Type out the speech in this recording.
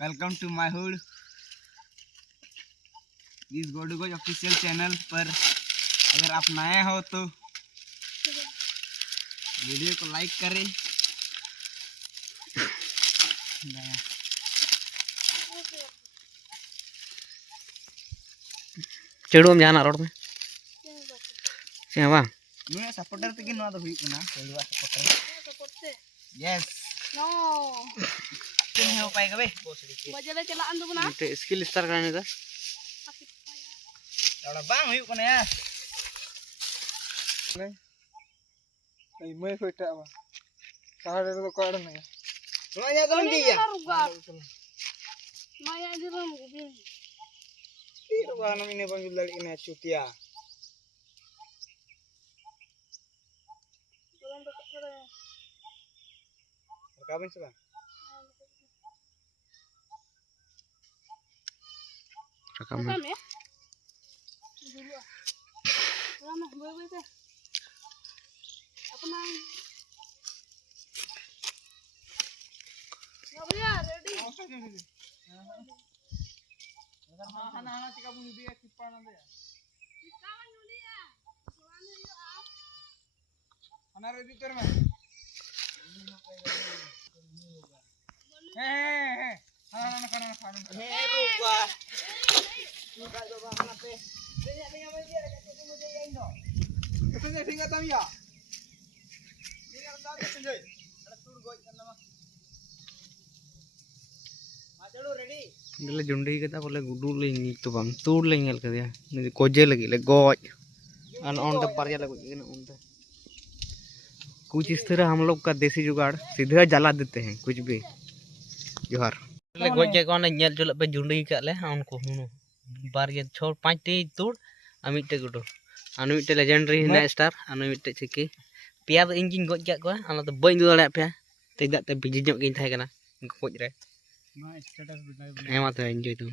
Welcome to my hood this गोडू goes official channel पर। अगर आप नए हो तो वीडियो को लाइक करें। चेड़ू जाना रोड में सेवा नुए सपोर्टर तक नवा दो हुई कना चेड़ूआ सपोर्टर यस नो तुम हो पाएगा बे बजले चला अंदु बना ते स्किल स्टार करने दा दाड़ा बांग हुई कना यार नहीं मैं कोईटा बा सारे तो काड़ नहीं नया तो दिया माया दिरम गुबी फिर वाला मैंने बंग लड़ी ने चुतिया काबिन से रकम में राम बोल बोल अपना नवरिया रेडी खाना खाना चिका बुन दिया किपा ना दे किपा नु दिया सुवाने यो आप खाना रेडी तेरे में हे खाना हे रुका तू का दो बाना पे देया मैं दिया के मुझे यही दो कितने ठिंगा तम या ये अंदाज से संजय अरे तू गोई करना मा चलो रेडी ले जुंडी के ता बोले गुडू ले नी तो बम तोड़ ले ngel के दिया ने कोजे लगी ले गोज अन ऑन द पर जा लगे न ऑन द कुछ इस तरह हम लोग का देसी जुगाड़ सीधा जला देते हैं कुछ भी जोहार ले गोज के कोन ngel चले पे जुंडी के ले उनको बार ये छोड़ 5 टी तोड़ अमिटे गुडू अनमिटे लेजेंडरी ने स्टार अनमिटे चिकी पिया तो इंजिन गोज के को अन तो बई दो दाड़ा पे ते दा ते बिजी जो गिन थाय कना गोज रे ना स्टेटस बनाई एमा तो एंजॉय तो